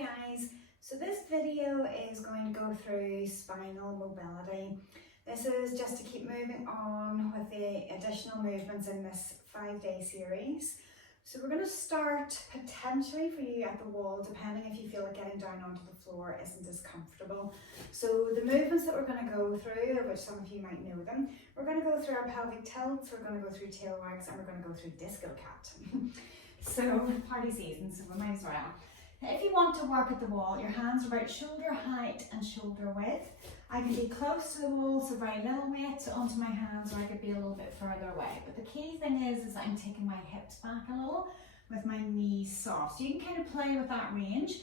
guys, so this video is going to go through spinal mobility. This is just to keep moving on with the additional movements in this 5-day series. So we're going to start potentially for you at the wall, depending if you feel like getting down onto the floor isn't as comfortable. So the movements that we're going to go through, of which some of you might know them, we're going to go through our pelvic tilts, we're going to go through tail wags, and we're going to go through disco cat. So party season, so we might as well. Now, if you want to work at the wall, your hands are about shoulder height and shoulder width. I can be close to the wall, so very little weight onto my hands, or I could be a little bit further away. But the key thing is I'm taking my hips back a little with my knees soft. So you can kind of play with that range.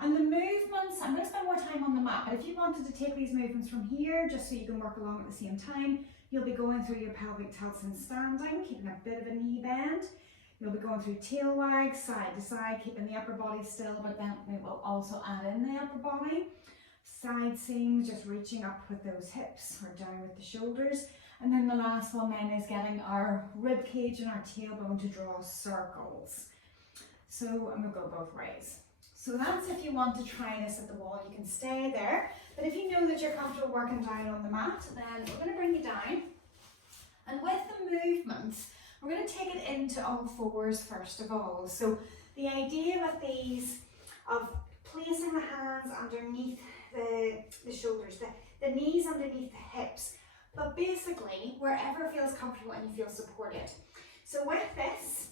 And the movements, I'm going to spend more time on the mat, but if you wanted to take these movements from here, just so you can work along at the same time, you'll be going through your pelvic tilts and standing, keeping a bit of a knee bend. You'll be going through tail wags, side to side, keeping the upper body still, but then we will also add in the upper body. Side seams, just reaching up with those hips or down with the shoulders. And then the last one then is getting our rib cage and our tailbone to draw circles. So I'm going to go both ways. So that's if you want to try this at the wall, you can stay there. But if you know that you're comfortable working down on the mat, then we're going to bring you down. And with the movements, we're going to take it into all fours first of all. So the idea with these, of placing the hands underneath the shoulders, the knees underneath the hips, but basically wherever feels comfortable and you feel supported. So with this,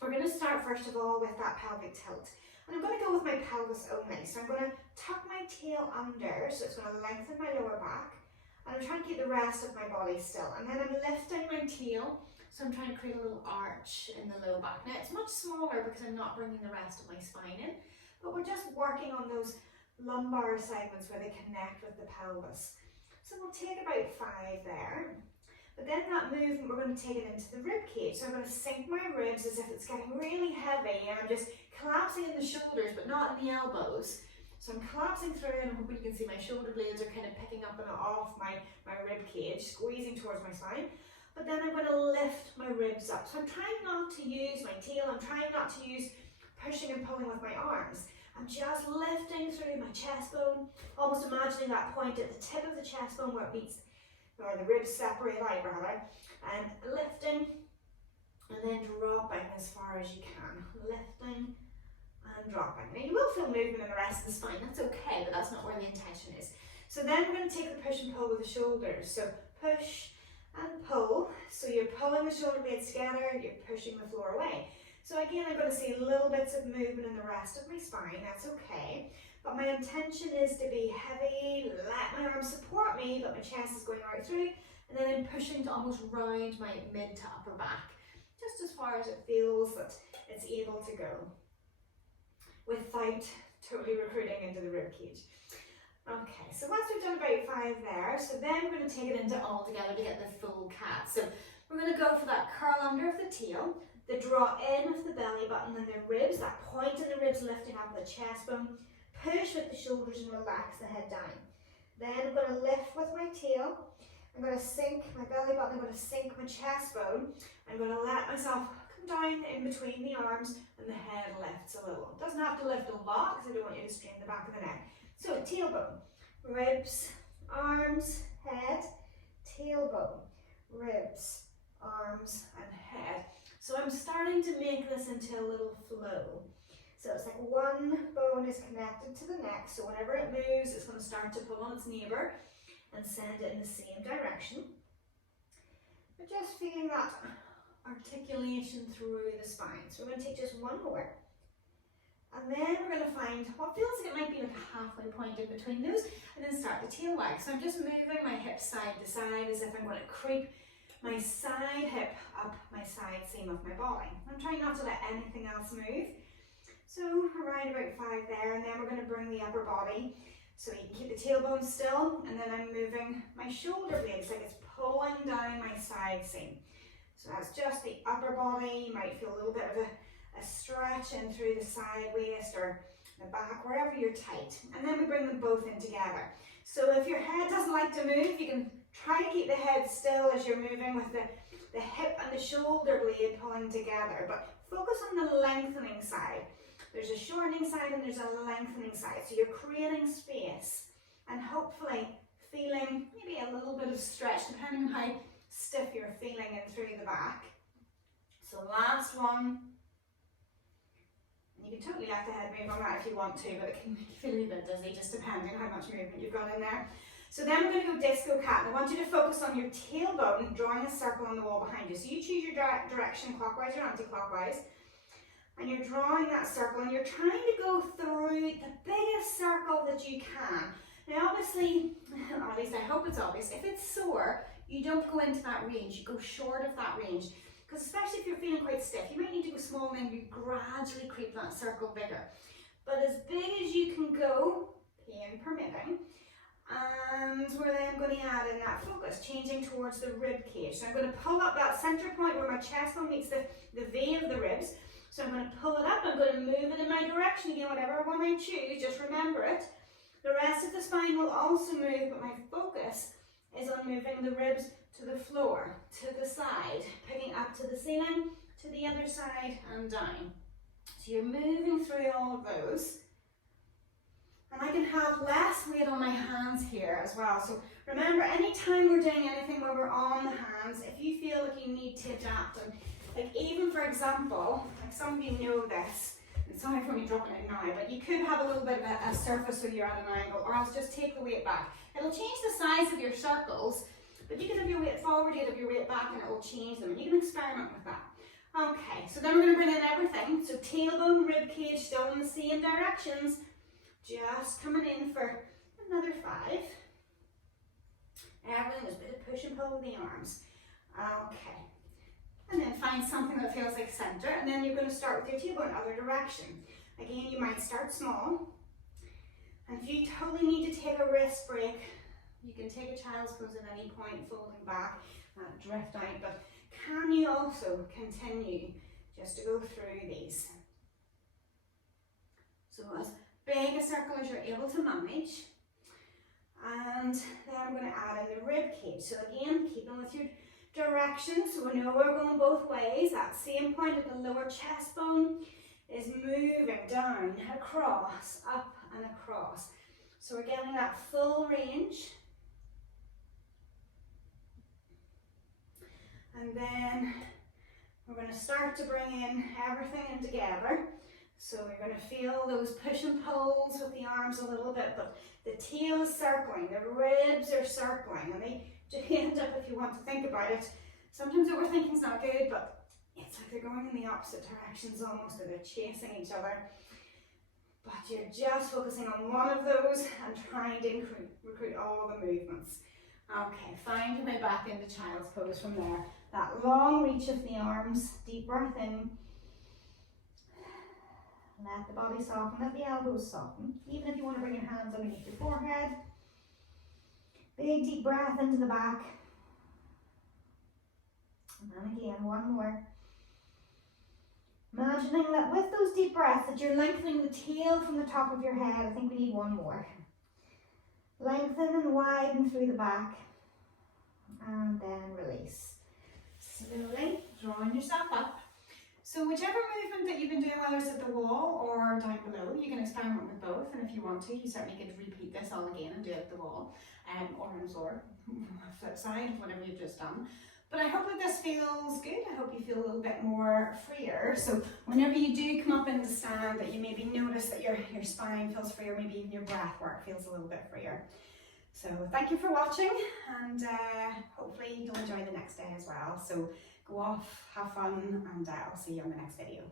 we're going to start first of all with that pelvic tilt. And I'm going to go with my pelvis only. So I'm going to tuck my tail under, so it's going to lengthen my lower back. And I'm trying to keep the rest of my body still. And then I'm lifting my tail, so I'm trying to create a little arch in the low back. Now it's much smaller because I'm not bringing the rest of my spine in, but we're just working on those lumbar segments where they connect with the pelvis. So we'll take about 5 there. But then that movement, we're going to take it into the rib cage. So I'm going to sink my ribs as if it's getting really heavy, and I'm just collapsing in the shoulders, but not in the elbows. So I'm collapsing through, and I'm hoping you can see my shoulder blades are kind of picking up and off my rib cage, squeezing towards my spine. But then I'm going to lift my ribs up. So I'm trying not to use my tail, I'm trying not to use pushing and pulling with my arms. I'm just lifting through my chest bone, almost imagining that point at the tip of the chest bone where it meets, or the ribs separate out rather, and lifting and then dropping as far as you can. Lifting and dropping. Now you will feel movement in the rest of the spine, that's okay, but that's not where the intention is. So then we're going to take the push and pull with the shoulders. So push and pull, so you're pulling the shoulder blades together, you're pushing the floor away. So again, I'm going to see little bits of movement in the rest of my spine, that's okay. But my intention is to be heavy, let my arms support me, but my chest is going right through, and then I'm pushing to almost round my mid to upper back, just as far as it feels that it's able to go, without totally recruiting into the rib cage. Okay, so once we've done about 5 there, so then we're going to take it into all together to get the full cat. So we're going to go for that curl under of the tail, the draw in of the belly button and the ribs, that point in the ribs lifting up the chest bone, push with the shoulders and relax the head down. Then I'm going to lift with my tail, I'm going to sink my belly button, I'm going to sink my chest bone, I'm going to let myself come down in between the arms and the head lifts a little. It doesn't have to lift a lot because I don't want you to strain the back of the neck. So tailbone, ribs, arms, head, tailbone, ribs, arms and head. So I'm starting to make this into a little flow. So it's like one bone is connected to the neck, so whenever it moves, it's going to start to pull on its neighbour and send it in the same direction. But just feeling that articulation through the spine. So we're going to take just one more. And then we're going to find what feels like it might be like a halfway point in between those, and then start the tail wag. So I'm just moving my hips side to side as if I'm going to creep my side hip up my side seam of my body. I'm trying not to let anything else move. So around about 5 there, and then we're going to bring the upper body so you can keep the tailbone still, and then I'm moving my shoulder blades like it's pulling down my side seam. So that's just the upper body. You might feel a little bit of a stretch in through the side waist or the back, wherever you're tight. And then we bring them both in together. So if your head doesn't like to move, you can try to keep the head still as you're moving with the hip and the shoulder blade pulling together, but focus on the lengthening side. There's a shortening side and there's a lengthening side. So you're creating space and hopefully feeling maybe a little bit of stretch depending on how stiff you're feeling in through the back. So last one. And you can totally let the head move on that if you want to, but it can make you feel a little bit dizzy just depending how much movement you've got in there. So then we're going to go disco cat. And I want you to focus on your tailbone, drawing a circle on the wall behind you. So you choose your direction, clockwise or anti-clockwise. And you're drawing that circle and you're trying to go through the biggest circle that you can. Now obviously, or at least I hope it's obvious, if it's sore, you don't go into that range, you go short of that range. Because especially if you're feeling quite stiff, you might need to go small and then you gradually creep that circle bigger. But as big as you can go, pain permitting. And we're then going to add in that focus, changing towards the rib cage. So I'm going to pull up that center point where my chest bone meets the V of the ribs. So I'm going to pull it up, I'm going to move it in my direction again, whatever one I choose, just remember it. The rest of the spine will also move, but my focus is on moving the ribs to the floor, to the side, picking up to the ceiling, to the other side and down. So you're moving through all of those. And I can have less weight on my hands here as well. So remember, anytime we're doing anything where we're on the hands, if you feel like you need to adapt, and like even for example, like some of you know this, and sorry for me dropping it now, but you could have a little bit of a surface where you're at an angle, or else just take the weight back. It'll change the size of your circles, but you can have your weight forward, you can have your weight back, and it will change them, and you can experiment with that. Okay, so then we're going to bring in everything. So tailbone, rib cage, still in the same directions. Just coming in for another 5. Everything is a bit of push and pull with the arms. Okay. And then find something that feels like center, and then you're going to start with your tailbone other direction. Again, you might start small. And if you totally need to take a wrist break, you can take a child's pose at any point, folding back, drift out. But can you also continue just to go through these? So as big a circle as you're able to manage. And then I'm going to add in the rib cage. So again, keeping with your direction, so we know we're going both ways. That same point at the lower chest bone is moving down, across, up and across. So we're getting that full range. And then we're going to start to bring in everything in together. So you're going to feel those push and pulls with the arms a little bit, but the tail is circling, the ribs are circling, and they end up, if you want to think about it, sometimes overthinking's not good, but it's like they're going in the opposite directions almost, or they're chasing each other. But you're just focusing on one of those and trying to recruit all the movements. Okay, find your way back into child's pose from there. That long reach of the arms, deep breath in. Let the body soften, let the elbows soften. Even if you want to bring your hands underneath your forehead. Big deep breath into the back. And again, one more. Imagining that with those deep breaths that you're lengthening the tail from the top of your head. I think we need one more. Lengthen and widen through the back. And then release. Slowly drawing yourself up. So whichever movement that you've been doing, whether it's at the wall or down below, you can experiment with both, and if you want to, you certainly could repeat this all again and do it at the wall, or on the floor, flip side of whatever you've just done. But I hope that this feels good. I hope you feel a little bit more freer. So whenever you do come up in the stand, that you maybe notice that your spine feels freer, maybe even your breath work feels a little bit freer. So thank you for watching, and hopefully you'll enjoy the next day as well. So go off, have fun, and I'll see you on the next video.